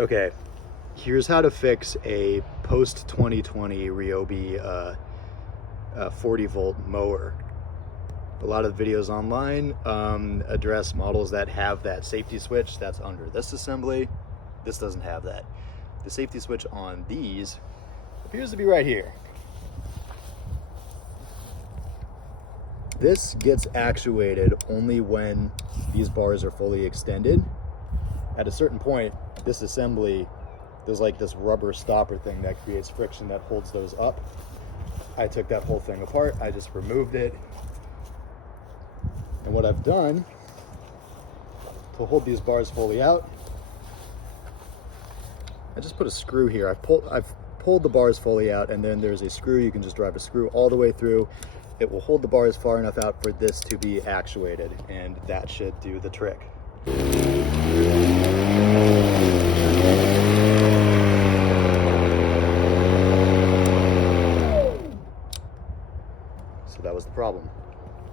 Okay, here's how to fix a post 2020 Ryobi 40 volt mower. A lot of the videos online address models that have that safety switch that's under this assembly. This doesn't have that. The safety switch on these appears to be right here. This gets actuated only when these bars are fully extended. At a certain point, this assembly, there's like this rubber stopper thing that creates friction that holds those up. I took that whole thing apart, I just removed it. And what I've done to hold these bars fully out, I just put a screw here. I've pulled the bars fully out, and then there's a screw. You can just drive a screw all the way through. It will hold the bars far enough out for this to be actuated, and that should do the trick. So that was the problem.